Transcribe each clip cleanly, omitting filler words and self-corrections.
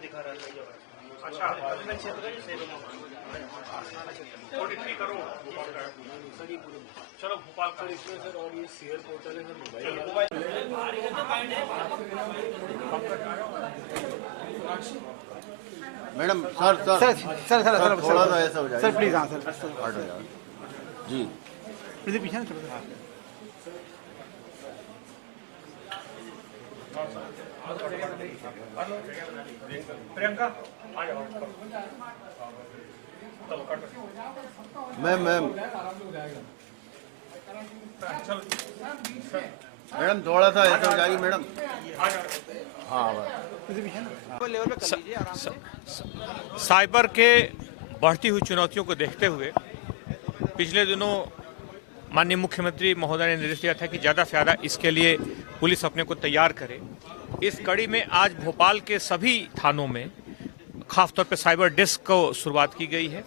दिखा रहा था। अच्छा चलो भोपाल का इसमें सर, और ये शेयर पोर्टल है मोबाइल। मैडम सर थोड़ा सा ऐसा हो जाए सर प्लीज। हाँ सर हट हो जाए जी। प्लीज पीछे ना चलो। प्रियंका आ जाओ। मैम मैडम थोड़ा सा ऐसा हो जाएगी मैडम। हाँ साइबर के बढ़ती हुई चुनौतियों को देखते हुए पिछले दिनों माननीय मुख्यमंत्री महोदय ने निर्देश दिया था कि ज़्यादा से ज़्यादा इसके लिए पुलिस अपने को तैयार करे। इस कड़ी में आज भोपाल के सभी थानों में खासतौर पर साइबर डेस्क को शुरुआत की गई है।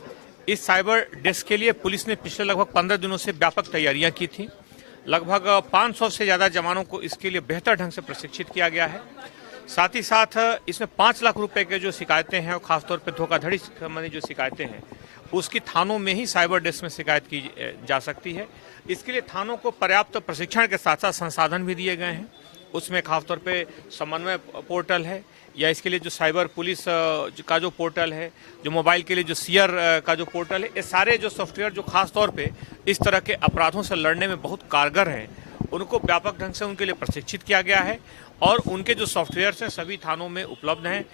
इस साइबर डेस्क के लिए पुलिस ने पिछले लगभग 15 दिनों से व्यापक तैयारियां की थी। लगभग 500 से ज़्यादा जवानों को इसके लिए बेहतर ढंग से प्रशिक्षित किया गया है। साथ ही साथ इसमें 5 लाख रुपए के जो शिकायतें हैं और खासतौर पर धोखाधड़ी संबंधी जो शिकायतें हैं उसकी थानों में ही साइबर डेस्क में शिकायत की जा सकती है। इसके लिए थानों को पर्याप्त प्रशिक्षण के साथ साथ संसाधन भी दिए गए हैं। उसमें खासतौर पे समन्वय पोर्टल है, या इसके लिए जो साइबर पुलिस का जो पोर्टल है, जो मोबाइल के लिए जो सीआर का जो पोर्टल है, ये सारे जो सॉफ्टवेयर जो खासतौर पे इस तरह के अपराधों से लड़ने में बहुत कारगर हैं, उनको व्यापक ढंग से उनके लिए प्रशिक्षित किया गया है और उनके जो सॉफ्टवेयर हैं सभी थानों में उपलब्ध हैं।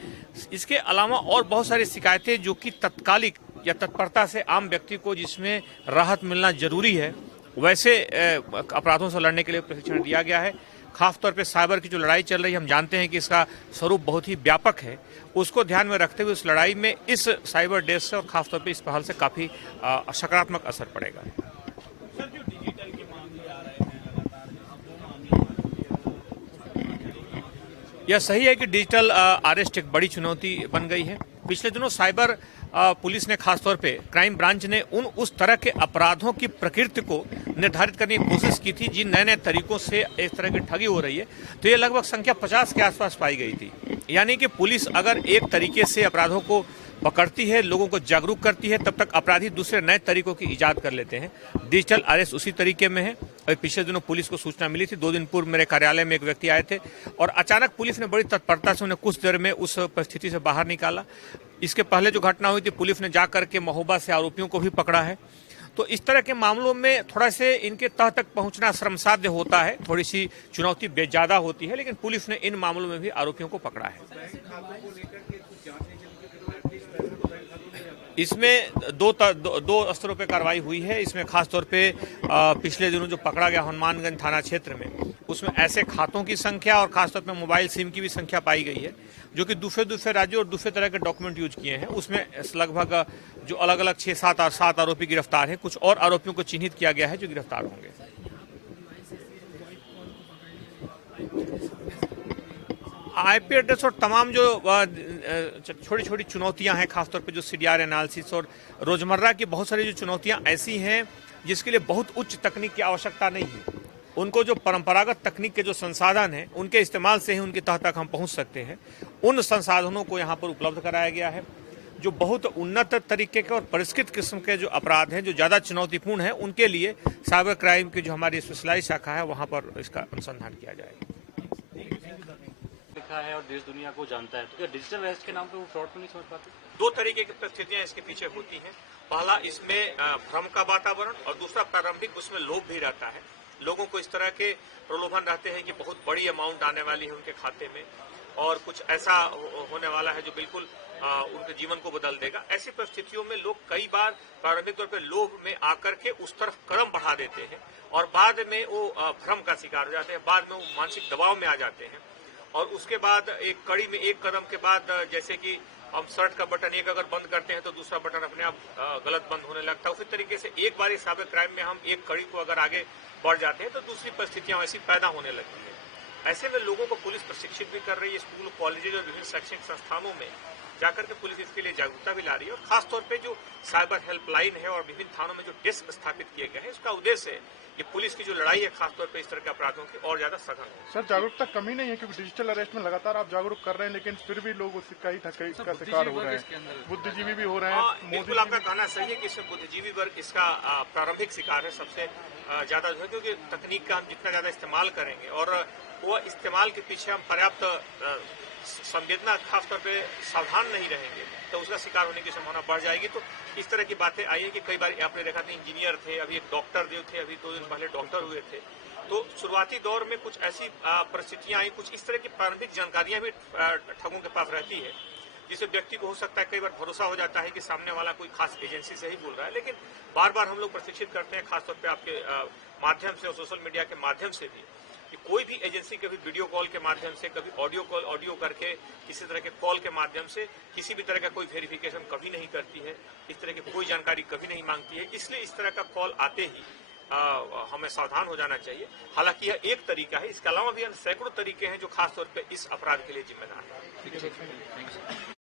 इसके अलावा और बहुत सारी शिकायतें जो कि तत्कालिक या तत्परता से आम व्यक्ति को जिसमें राहत मिलना जरूरी है, वैसे अपराधों से लड़ने के लिए प्रशिक्षण दिया गया है। खासतौर पे साइबर की जो लड़ाई चल रही है, हम जानते हैं कि इसका स्वरूप बहुत ही व्यापक है। उसको ध्यान में रखते हुए इस लड़ाई में इस साइबर डेस्क से और खासतौर पे इस पहल से काफ़ी सकारात्मक असर पड़ेगा। सर जो डिजिटल के मामले आ रहे हैं लगातार, यह सही है कि डिजिटल अरेस्ट एक बड़ी चुनौती बन गई है। पिछले दिनों साइबर पुलिस ने खासतौर पे क्राइम ब्रांच ने उस तरह के अपराधों की प्रकृति को निर्धारित करने की कोशिश की थी जिन नए नए तरीकों से इस तरह की ठगी हो रही है। तो ये लगभग संख्या 50 के आसपास पाई गई थी। यानी कि पुलिस अगर एक तरीके से अपराधों को पकड़ती है, लोगों को जागरूक करती है, तब तक अपराधी दूसरे नए तरीकों की इजाद कर लेते हैं। डिजिटल अरेस्ट उसी तरीके में है। और पिछले दिनों पुलिस को सूचना मिली थी, 2 दिन पूर्व मेरे कार्यालय में एक व्यक्ति आए थे और अचानक पुलिस ने बड़ी तत्परता से उन्हें कुछ देर में उस परिस्थिति से बाहर निकाला। इसके पहले जो घटना हुई थी, पुलिस ने जाकर के महोबा से आरोपियों को भी पकड़ा है। तो इस तरह के मामलों में थोड़ा से इनके तह तक पहुंचना श्रमसाध्य होता है, थोड़ी सी चुनौती ज़्यादा होती है, लेकिन पुलिस ने इन मामलों में भी आरोपियों को पकड़ा है। इसमें दो स्तरों पे कार्रवाई हुई है। इसमें खासतौर पे पिछले दिनों जो पकड़ा गया हनुमानगंज थाना क्षेत्र में, उसमें ऐसे खातों की संख्या और खासतौर पे मोबाइल सिम की भी संख्या पाई गई है जो कि दूसरे राज्यों और दूसरे तरह के डॉक्यूमेंट यूज किए हैं। उसमें लगभग जो अलग अलग 6-7 आरोपी गिरफ्तार हैं। कुछ और आरोपियों को चिन्हित किया गया है जो गिरफ्तार होंगे। आईपी एड्रेस और तमाम जो छोटी छोटी चुनौतियां हैं, खासतौर पे जो सीडीआर एनालिसिस और रोजमर्रा की बहुत सारी जो चुनौतियां ऐसी हैं जिसके लिए बहुत उच्च तकनीक की आवश्यकता नहीं है। उनको जो परंपरागत तकनीक के जो संसाधन हैं उनके इस्तेमाल से ही उनके तह तक हम पहुंच सकते हैं। उन संसाधनों को यहाँ पर उपलब्ध कराया गया है। जो बहुत उन्नत तरीके के और परिष्कृत किस्म के जो अपराध हैं, जो ज़्यादा चुनौतीपूर्ण हैं, उनके लिए साइबर क्राइम की जो हमारी स्पेशलाइज शाखा है वहाँ पर इसका अनुसंधान किया जाएगा। लिखा है और देश दुनिया को जानता है, तो क्या डिजिटल अरेस्ट के नाम पे वो फ्रॉड को नहीं समझ पाते? 2 तरीके की परिस्थितियां इसके पीछे होती हैं। पहला, इसमें भ्रम का वातावरण, और दूसरा प्रारंभिक उसमें लोभ भी रहता है। लोगों को इस तरह के प्रलोभन रहते हैं कि बहुत बड़ी अमाउंट आने वाली है उनके खाते में और कुछ ऐसा होने वाला है जो बिल्कुल उनके जीवन को बदल देगा। ऐसी परिस्थितियों में लोग कई बार प्रारंभिक तौर पर लोभ में आकर के उस तरफ कदम बढ़ा देते हैं और बाद में वो भ्रम का शिकार हो जाते हैं, बाद में वो मानसिक दबाव में आ जाते हैं और उसके बाद एक कड़ी में एक कदम के बाद, जैसे कि हम शर्ट का बटन एक अगर बंद करते हैं तो दूसरा बटन अपने आप गलत बंद होने लगता है। उसी तरीके से एक बार साइबर क्राइम में हम एक कड़ी को अगर आगे बढ़ जाते हैं तो दूसरी परिस्थितियां ऐसी पैदा होने लगती है। ऐसे में लोगों को पुलिस प्रशिक्षित भी कर रही है, स्कूल कॉलेजेज और विभिन्न शैक्षणिक संस्थानों में जाकर के पुलिस इसके लिए जागरूकता भी ला रही है। और खासतौर पे जो साइबर हेल्पलाइन है और विभिन्न थानों में जो डेस्क स्थापित किए गए हैं, इसका उद्देश्य है कि पुलिस की जो लड़ाई है खासतौर पे इस तरह के अपराधों की और ज्यादा सघन हो। सर, जागरूकता कमी नहीं है क्योंकि डिजिटल अरेस्ट में लगातार आप जागरूक कर रहे हैं, लेकिन फिर भी लोग उसका ही ठगी का शिकार हो रहे हैं, बुद्धिजीवी भी हो रहे हैं। बिल्कुल आपका कहना सही है कि इसमें बुद्धिजीवी वर्ग इसका प्रारंभिक शिकार है सबसे ज्यादा जो है, क्योंकि तकनीक का हम जितना ज्यादा इस्तेमाल करेंगे और वो इस्तेमाल के पीछे हम पर्याप्त संवेदना खासतौर पे सावधान नहीं रहेंगे तो उसका शिकार होने की संभावना बढ़ जाएगी। तो इस तरह की बातें आई है कि कई बार आपने देखा था इंजीनियर थे, अभी एक डॉक्टर जो थे, अभी 2 दिन पहले डॉक्टर हुए थे। तो शुरुआती दौर में कुछ ऐसी परिस्थितियां आई, कुछ इस तरह की प्रारंभिक जानकारियां भी ठगों के पास रहती है, जिससे व्यक्ति को हो सकता है कई बार भरोसा हो जाता है कि सामने वाला कोई खास एजेंसी से ही बोल रहा है। लेकिन बार बार हम लोग प्रशिक्षित करते हैं खासतौर पर आपके माध्यम से और सोशल मीडिया के माध्यम से भी, कि कोई भी एजेंसी कभी वीडियो कॉल के माध्यम से, कभी ऑडियो करके, किसी तरह के कॉल के माध्यम से किसी भी तरह का कोई वेरिफिकेशन कभी नहीं करती है, इस तरह की कोई जानकारी कभी नहीं मांगती है। इसलिए इस तरह का कॉल आते ही हमें सावधान हो जाना चाहिए। हालांकि यह एक तरीका है, इसके अलावा भी सैकड़ों तरीके हैं जो खासतौर पर इस अपराध के लिए जिम्मेदार है।